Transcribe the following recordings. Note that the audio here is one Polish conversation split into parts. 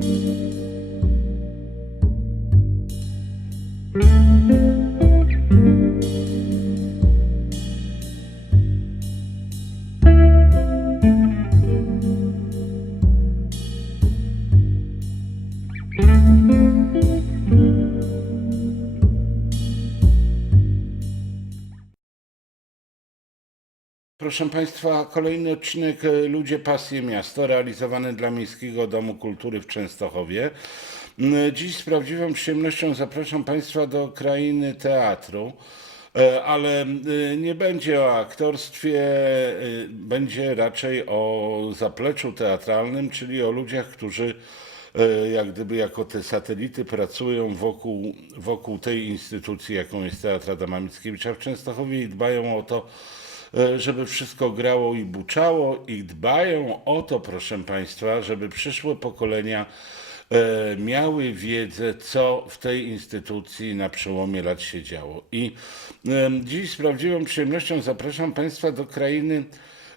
Thank you. Proszę Państwa, kolejny odcinek e, Ludzie Pasje Miasto, realizowany dla Miejskiego Domu Kultury w Częstochowie. Mm, Dziś z prawdziwą przyjemnością zapraszam Państwa do krainy teatru, e, ale e, nie będzie o aktorstwie, będzie raczej o zapleczu teatralnym, czyli o ludziach, którzy jak gdyby jako te satelity pracują wokół, wokół tej instytucji, jaką jest Teatr Adama Mickiewicza w Częstochowie i dbają o to, żeby wszystko grało i buczało i dbają o to, proszę Państwa, żeby przyszłe pokolenia e, miały wiedzę, co w tej instytucji na przełomie lat się działo. I dziś z prawdziwą przyjemnością zapraszam Państwa do krainy,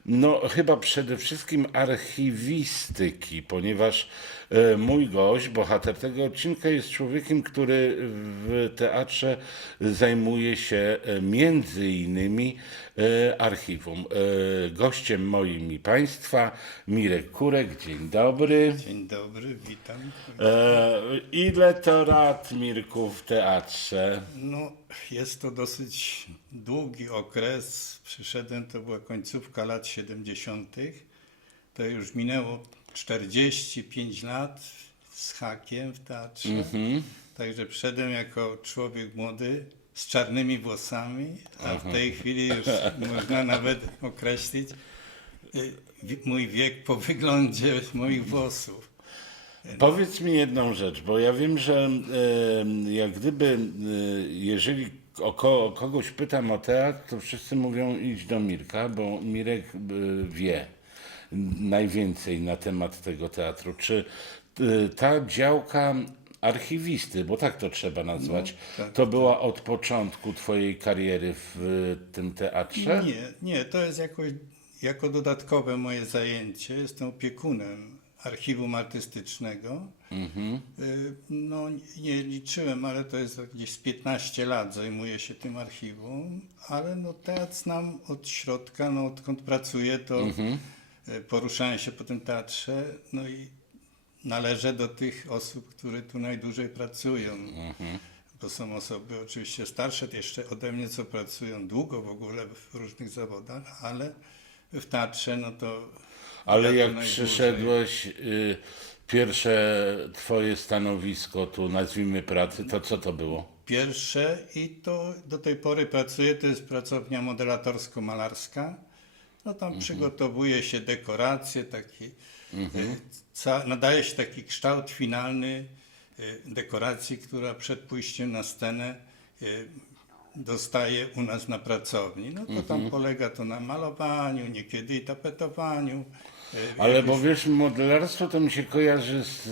no chyba przede wszystkim archiwistyki, ponieważ e, mój gość, bohater tego odcinka jest człowiekiem, który w teatrze zajmuje się e, między innymi e, archiwum. E, Gościem moim i Państwa Mirek Kurek, dzień dobry. Dzień dobry, witam. E, ile to lat, Mirku, w teatrze? No, jest to dosyć długi okres. Przyszedłem, to była końcówka lat 70. To już minęło 45 lat z hakiem w teatrze. Także przyszedłem jako człowiek młody z czarnymi włosami, a w tej chwili już można nawet określić y, mój wiek po wyglądzie moich włosów. Powiedz mi jedną rzecz, bo ja wiem, że e, jak gdyby, e, jeżeli o, ko, o kogoś pytam o teatr, to wszyscy mówią idź do Mirka, bo Mirek e, wie najwięcej na temat tego teatru. Czy ta działka archiwisty, bo tak to trzeba nazwać, tak, to była od początku twojej kariery w tym teatrze? Nie, nie, to jest jako, jako dodatkowe moje zajęcie. Jestem opiekunem archiwum artystycznego. Y, No nie liczyłem, ale to jest gdzieś z 15 lat zajmuję się tym archiwum, ale no teatr znam od środka, no odkąd pracuję, to y, poruszałem się po tym teatrze, no i należę do tych osób, które tu najdłużej pracują. Bo są osoby oczywiście starsze jeszcze ode mnie, co pracują długo w ogóle w różnych zawodach, ale w teatrze no to Ale ja jak przyszedłeś, y, pierwsze twoje stanowisko tu, nazwijmy pracy, to co to było? Pierwsze i to do tej pory pracuję, to jest pracownia modelatorsko-malarska. No tam przygotowuje się dekoracje, taki, ca, nadaje się taki kształt finalny y, dekoracji, która przed pójściem na scenę y, dostaje u nas na pracowni. No to tam polega to na malowaniu, niekiedy i tapetowaniu. y, Ale jakimś- bo wiesz, modelarstwo to mi się kojarzy z,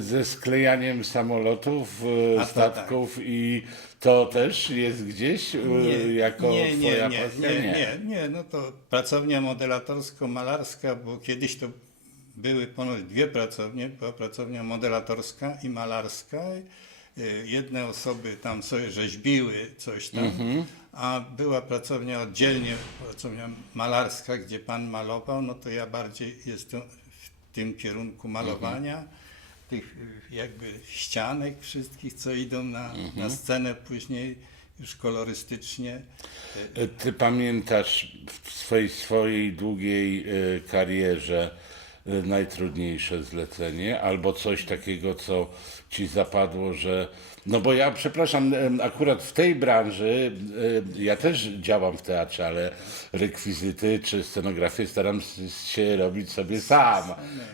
ze sklejaniem samolotów, y, A to statków i to też jest gdzieś y, jako nie, nie, twoja nie, pasja? nie, nie, nie, no to pracownia modelatorsko-malarska, bo kiedyś to były ponoć dwie pracownie, była pracownia modelatorska i malarska. Y, Jedne osoby tam sobie rzeźbiły coś tam, a była pracownia oddzielnie, pracownia malarska, gdzie pan malował, no to ja bardziej jestem w tym kierunku malowania. Tych jakby ścianek wszystkich, co idą na, na scenę później już kolorystycznie. Y, Ty pamiętasz w swojej, swojej długiej y, karierze y, najtrudniejsze zlecenie albo coś takiego, co ci zapadło, że. No bo ja, przepraszam, akurat w tej branży ja też działam w teatrze, ale rekwizyty czy scenografię staram się robić sobie sam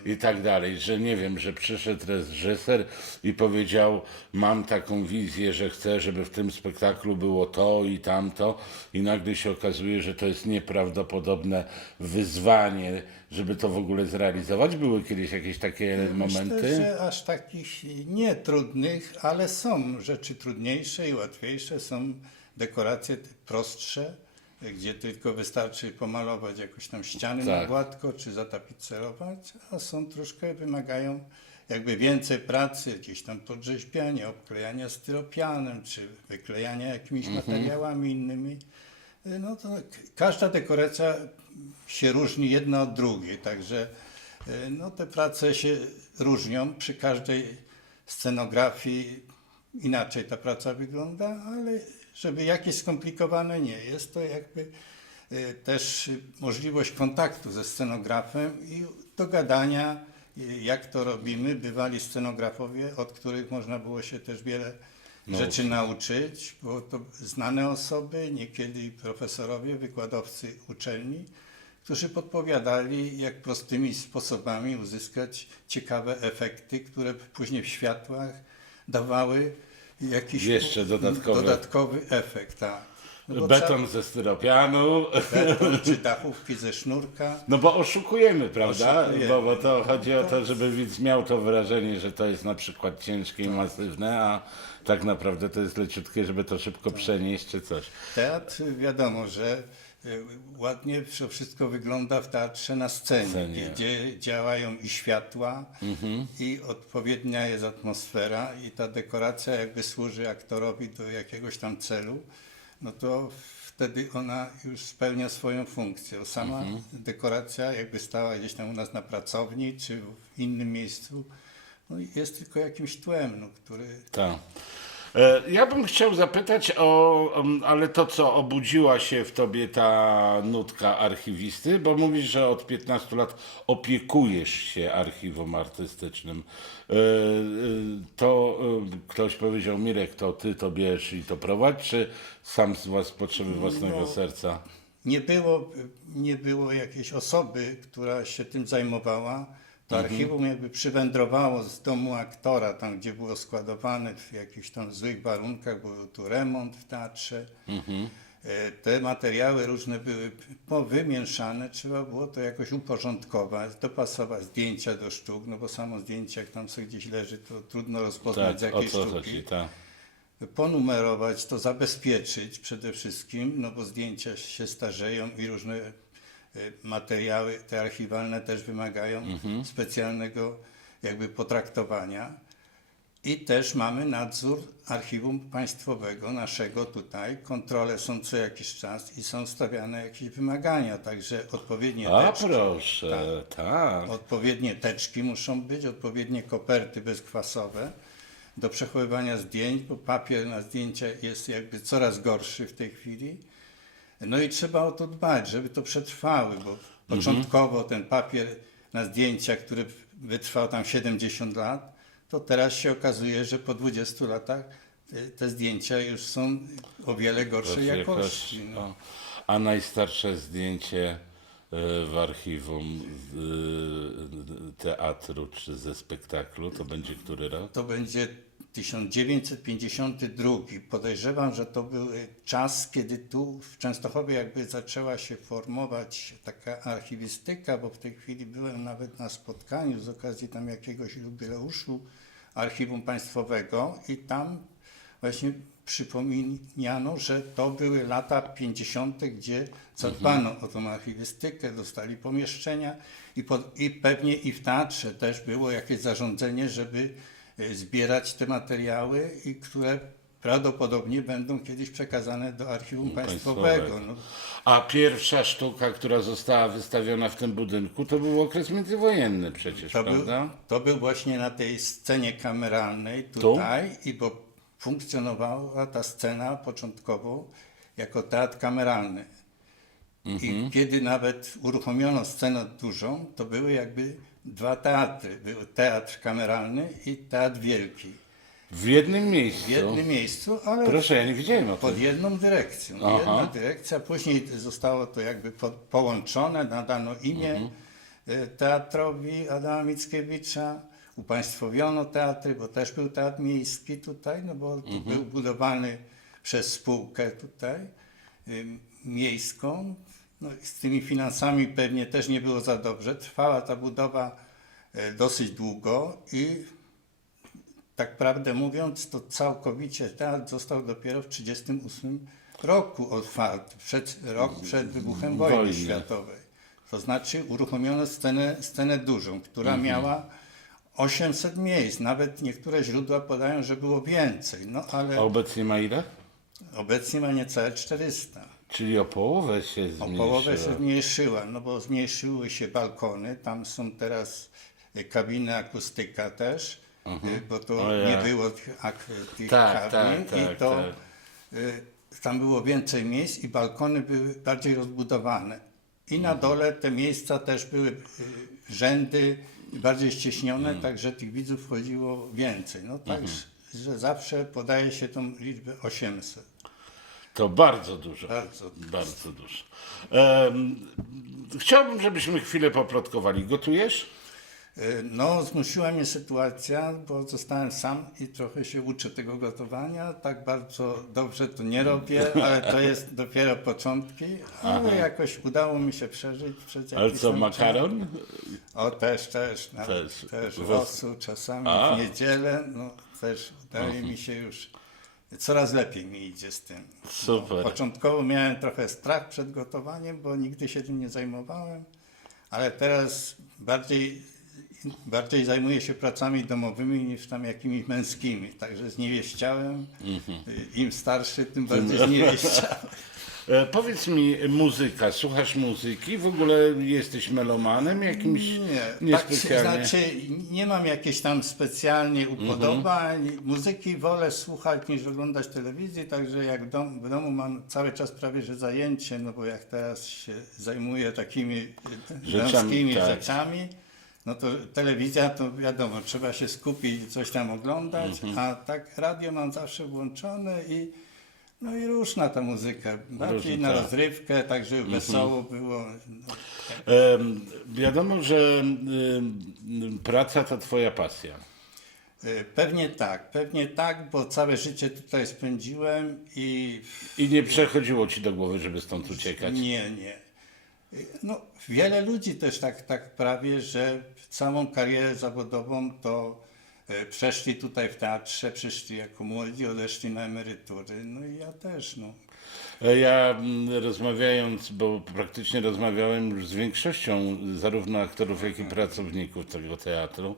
i tak dalej, że nie wiem, że przyszedł reżyser i powiedział, mam taką wizję, że chcę, żeby w tym spektaklu było to i tamto i nagle się okazuje, że to jest nieprawdopodobne wyzwanie, żeby to w ogóle zrealizować. Były kiedyś jakieś takie momenty? Myślę, że aż takich nie trudnych, ale są rzeczy trudniejsze i łatwiejsze. Są dekoracje prostsze, gdzie tylko wystarczy pomalować jakoś tam ściany Tak. na gładko, czy zatapicerować, a są troszkę, wymagają jakby więcej pracy, jakieś tam podrzeźbiania, obklejania styropianem, czy wyklejania jakimiś materiałami innymi. No to k- każda dekoracja się różni jedna od drugiej, także y, no te prace się różnią przy każdej scenografii inaczej ta praca wygląda, ale żeby jakieś skomplikowane nie jest, to jakby y, też możliwość kontaktu ze scenografem i dogadania, y, jak to robimy. Bywali scenografowie, od których można było się też wiele rzeczy nauczyć, bo to znane osoby, niekiedy profesorowie, wykładowcy uczelni, którzy podpowiadali, jak prostymi sposobami uzyskać ciekawe efekty, które później w światłach dawały jakiś Jeszcze dodatkowe. dodatkowy efekt. Tak. No Beton ze styropianu. beton czy dachówki ze sznurka. No bo oszukujemy, prawda? Oszukujemy. Bo, bo to chodzi o to, żeby widz miał to wrażenie, że to jest na przykład ciężkie i masywne, a tak naprawdę to jest leciutkie, żeby to szybko przenieść czy coś. Teatr wiadomo, że ładnie to wszystko wygląda w teatrze na scenie, Scenie. gdzie działają i światła, Mhm. i odpowiednia jest atmosfera, i ta dekoracja jakby służy aktorowi do jakiegoś tam celu, no to wtedy ona już spełnia swoją funkcję. Sama Mhm. dekoracja jakby stała gdzieś tam u nas na pracowni, czy w innym miejscu, no jest tylko jakimś tłem, no, który Tak. E, Ja bym chciał zapytać o, um, ale to co obudziła się w tobie ta nutka archiwisty, bo mówisz, że od 15 lat opiekujesz się archiwum artystycznym. E, e, To ktoś powiedział, Mirek, to ty to bierz i to prowadź, czy sam z was potrzeby własnego No. serca? nie było, nie było jakiejś osoby, która się tym zajmowała. To archiwum jakby przywędrowało z domu aktora, tam gdzie było składowane w jakichś tam złych warunkach, był tu remont w teatrze. E, Te materiały różne były powymieszane, trzeba było to jakoś uporządkować, dopasować zdjęcia do sztuk, no bo samo zdjęcie jak tam sobie gdzieś leży, to trudno rozpoznać z Tak, co sztuki chodzi? Tak. ponumerować, to zabezpieczyć przede wszystkim, no bo zdjęcia się starzeją i różne materiały te archiwalne też wymagają specjalnego jakby potraktowania. I też mamy nadzór archiwum państwowego naszego tutaj. Kontrole są co jakiś czas i są stawiane jakieś wymagania, także odpowiednie A teczki, proszę, tak. Odpowiednie teczki muszą być, odpowiednie koperty bezkwasowe do przechowywania zdjęć, bo papier na zdjęcia jest jakby coraz gorszy w tej chwili. No i trzeba o to dbać, żeby to przetrwały, bo początkowo ten papier na zdjęcia, który wytrwał tam 70 lat, to teraz się okazuje, że po 20 latach te, te zdjęcia już są o wiele gorszej Jakoś, jakości. No. o. A najstarsze zdjęcie e, w archiwum e, teatru czy ze spektaklu to będzie który rok? To będzie 1952. Podejrzewam, że to był y, czas, kiedy tu w Częstochowie jakby zaczęła się formować taka archiwistyka, bo w tej chwili byłem nawet na spotkaniu z okazji tam jakiegoś jubileuszu Archiwum Państwowego i tam właśnie przypomniano, że to były lata 50., gdzie zadbano o tą archiwistykę, dostali pomieszczenia i, pod, i pewnie i w teatrze też było jakieś zarządzenie, żeby zbierać te materiały i które prawdopodobnie będą kiedyś przekazane do Archiwum Państwowego. Państwowego. No, A pierwsza sztuka, która została wystawiona w tym budynku, to był okres międzywojenny przecież, to, był, prawda? to był właśnie na tej scenie kameralnej tutaj i bo funkcjonowała ta scena początkowo jako teatr kameralny. I kiedy nawet uruchomiono scenę dużą, to były jakby dwa teatry. Był teatr kameralny i teatr wielki. W jednym miejscu. W jednym miejscu, ale Proszę, ja nie widziałem o pod tym. jedną dyrekcją. Aha. Jedna dyrekcja, później zostało to jakby po, połączone, nadano imię e, teatrowi Adama Mickiewicza, upaństwowiono teatry, bo też był teatr miejski tutaj, no bo to był budowany przez spółkę tutaj y, miejską. No, z tymi finansami pewnie też nie było za dobrze. Trwała ta budowa e, dosyć długo i tak prawdę mówiąc, to całkowicie teatr został dopiero w 1938 roku otwarty, przed, rok przed wybuchem wojny Wojny. światowej. To znaczy uruchomiono scenę, scenę dużą, która Mhm. miała 800 miejsc. Nawet niektóre źródła podają, że było więcej. No ale A obecnie ma ile? obecnie ma niecałe 400. Czyli o połowę się O zmniejszyła. połowę się zmniejszyła, no bo zmniejszyły się balkony, tam są teraz kabiny akustyka też, y, bo to O ja. nie było tych, ak- tych Tak, kabin tak, tak, i to tak. y, tam było więcej miejsc i balkony były bardziej rozbudowane. I na dole te miejsca też były y, rzędy bardziej ścieśnione, także tych widzów wchodziło więcej. No tak, że zawsze podaje się tą liczbę 800. To bardzo dużo. Bardzo. Bardzo dużo. Em, chciałbym, żebyśmy chwilę poplotkowali. Gotujesz? Y, No, zmusiła mnie sytuacja, bo zostałem sam i trochę się uczę tego gotowania. Tak bardzo dobrze to nie robię, ale to jest dopiero początki, ale jakoś udało mi się przeżyć przez Ale jakiś co, tam makaron? czas. O, też, też. Też. też, Was- rosół czasami A. w niedzielę, no też udaje mi się już, coraz lepiej mi idzie z tym. Super. Początkowo miałem trochę strach przed gotowaniem, bo nigdy się tym nie zajmowałem, ale teraz bardziej, bardziej zajmuję się pracami domowymi niż tam jakimiś męskimi. Także zniewieściałem. Im starszy, tym bardziej zniewieściałem. E, powiedz mi, muzyka, słuchasz muzyki? W ogóle jesteś melomanem jakimś? Nie, tak, znaczy nie mam jakichś tam specjalnie upodobań. Muzyki wolę słuchać niż oglądać telewizji, także jak w, dom, w domu mam cały czas prawie że zajęcie, no bo jak teraz się zajmuję takimi Rzeczami, damskimi tak. rzeczami, no to telewizja to wiadomo, trzeba się skupić i coś tam oglądać, Mhm. a tak radio mam zawsze włączone i no i różna ta muzyka, bardziej Różna, na tak. rozrywkę, także wesoło było. No, Em, wiadomo, że praca to twoja pasja. E, Pewnie tak, pewnie tak, bo całe życie tutaj spędziłem i I nie przechodziło ci do głowy, żeby stąd uciekać. nie, nie. No, wiele ludzi też tak, tak prawie, że całą karierę zawodową to przeszli tutaj w teatrze, przyszli jako młodzi, odeszli na emerytury, no i ja też, no. E, Ja mm, rozmawiając, bo praktycznie rozmawiałem już z większością zarówno aktorów, jak i pracowników tego teatru,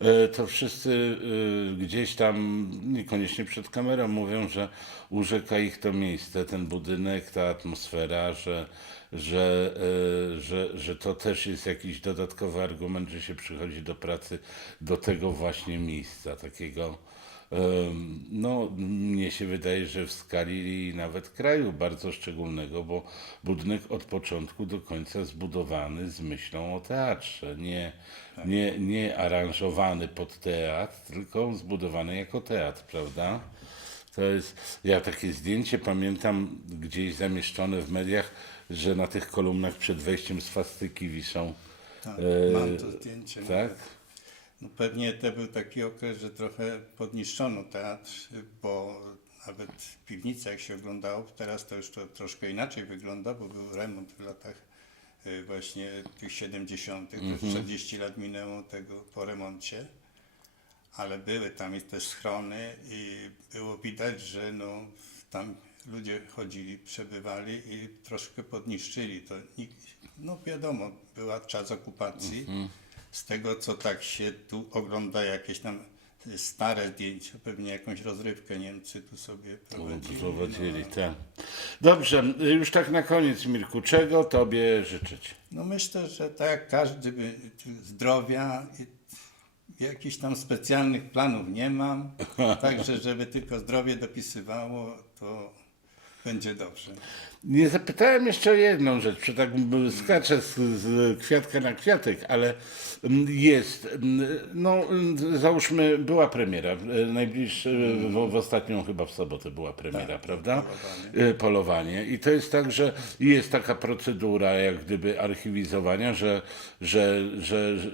e, to wszyscy e, gdzieś tam, niekoniecznie przed kamerą, mówią, że urzeka ich to miejsce, ten budynek, ta atmosfera, że, że, e, że, że to też jest jakiś dodatkowy argument, że się przychodzi do pracy do tego właśnie miejsca, takiego No, mnie się wydaje, że w skali nawet kraju bardzo szczególnego, bo budynek od początku do końca zbudowany z myślą o teatrze. Nie, nie, nie aranżowany pod teatr, tylko zbudowany jako teatr, prawda? To jest, ja takie zdjęcie pamiętam gdzieś zamieszczone w mediach, że na tych kolumnach przed wejściem swastyki wiszą. Tak, e, mam to zdjęcie. Tak? No pewnie to był taki okres, że trochę podniszczono teatr, bo nawet piwnica jak się oglądało, teraz to już to troszkę inaczej wygląda, bo był remont w latach y, właśnie tych 70., to już 40 lat minęło tego po remoncie, ale były tam i te schrony i było widać, że no, tam ludzie chodzili, przebywali i troszkę podniszczyli to. No wiadomo, była czas okupacji. Z tego, co tak się tu ogląda, jakieś tam stare zdjęcia, pewnie jakąś rozrywkę Niemcy tu sobie prowadzili. Prowadzili, No, tak. Dobrze, już tak na koniec, Mirku, czego Tobie życzyć? no myślę, że tak jak każdy by zdrowia, i jakichś tam specjalnych planów nie mam, także żeby tylko zdrowie dopisywało, to będzie dobrze. Nie zapytałem jeszcze o jedną rzecz, że tak skaczę z, z kwiatka na kwiatek, ale m, jest, m, no m, załóżmy, była premiera, e, najbliższy, w, w ostatnią chyba w sobotę była premiera, prawda? Polowanie. Polowanie. I to jest tak, że jest taka procedura jak gdyby archiwizowania, że, że, że, że,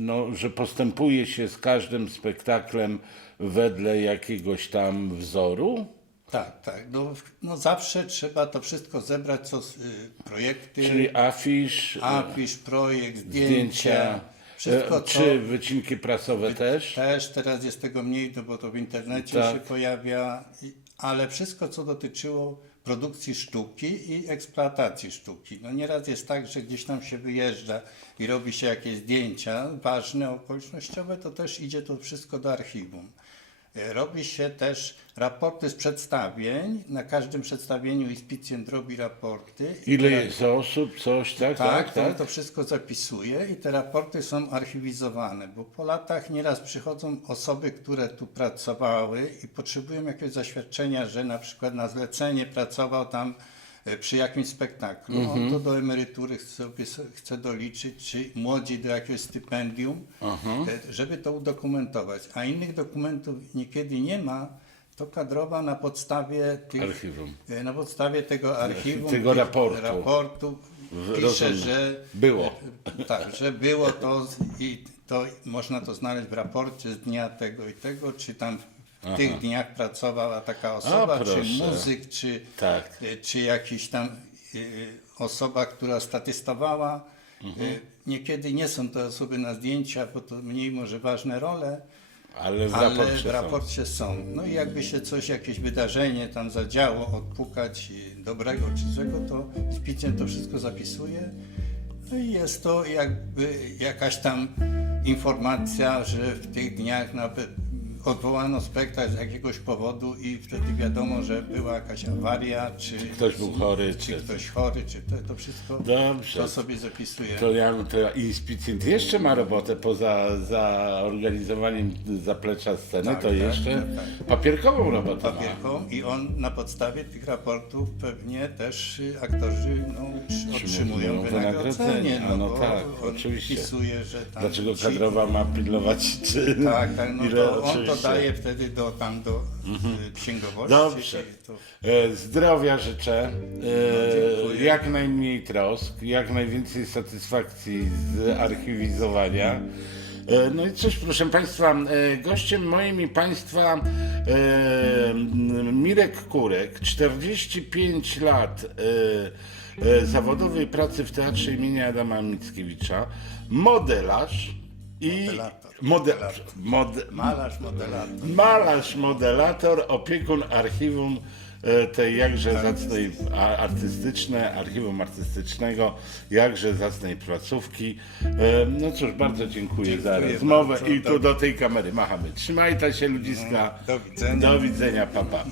no, że postępuje się z każdym spektaklem wedle jakiegoś tam wzoru. Tak, tak. No, no zawsze trzeba to wszystko zebrać, co y, projekty, Czyli afisz, afisz, projekt, zdjęcia, zdjęcia, wszystko e, co... czy wycinki prasowe też? Też teraz jest tego mniej, no bo to w internecie Tak. się pojawia, ale wszystko co dotyczyło produkcji sztuki i eksploatacji sztuki. No nieraz jest tak, że gdzieś tam się wyjeżdża i robi się jakieś zdjęcia ważne, okolicznościowe, to też idzie to wszystko do archiwum. E, Robi się też raporty z przedstawień. Na każdym przedstawieniu Inspicjent robi raporty. Ile te- jest osób, coś, tak, tak, tak, tak. to wszystko zapisuje i te raporty są archiwizowane, bo po latach nieraz przychodzą osoby, które tu pracowały i potrzebują jakiegoś zaświadczenia, że na przykład na zlecenie pracował tam przy jakimś spektaklu. Mhm. On to do emerytury sobie chce doliczyć, czy młodzi do jakiegoś stypendium, e, żeby to udokumentować. A innych dokumentów niekiedy nie ma, to kadrowa na podstawie tych Archiwum. E, Na podstawie tego archiwum, Tego raportu. raportu pisze, rozumiem. że Było. e, Tak, że było to i to można to znaleźć w raporcie z dnia tego i tego, czy tam w tych dniach pracowała taka osoba, czy muzyk, czy, Tak. e, czy jakiś tam e, osoba, która statystowała. Mhm. E, Niekiedy nie są to osoby na zdjęcia, bo to mniej może ważne role, Ale w ale raporcie w są. raporcie są. No i jakby się coś, jakieś wydarzenie tam zadziało, odpukać dobrego czy złego, to Spicjent to wszystko zapisuje. No i jest to jakby jakaś tam informacja, że w tych dniach nawet odwołano spektakl z jakiegoś powodu i wtedy wiadomo, że była jakaś awaria, czy, Ktoś był chory, czy czy... ktoś chory, czy to, to wszystko Dobrze. to sobie zapisuje. To, ja, to inspicjent jeszcze ma robotę poza za organizowaniem zaplecza sceny, Tak, to tak, jeszcze tak, papierkową robotę ma. papierką i on na podstawie tych raportów pewnie też y, aktorzy no, otrzymują wynagrodzenie. no bo tak, oczywiście. Wpisuje, że tam Dlaczego kadrowa ma pilnować czy Tak, tak, no ile to on to Mhm. daje wtedy do, tam do y, księgowości. Dobrze. To, E, Zdrowia życzę, e, No, jak najmniej trosk, jak najwięcej satysfakcji z archiwizowania. E, No i cóż, proszę Państwa, gościem moim i Państwa Mirek Kurek, 45 lat zawodowej pracy w Teatrze imienia Adama Mickiewicza, modelarz i Modelator. mode, mod, malarz, modelator. Malarz, modelator, opiekun archiwum e, tej jakże zacnej artystyczne, archiwum artystycznego, jakże zacnej placówki. E, No cóż, bardzo dziękuję, za Dziękuję rozmowę bardzo. i tu do tej kamery machamy. Trzymajcie się ludziska. Do widzenia. Do widzenia, papa.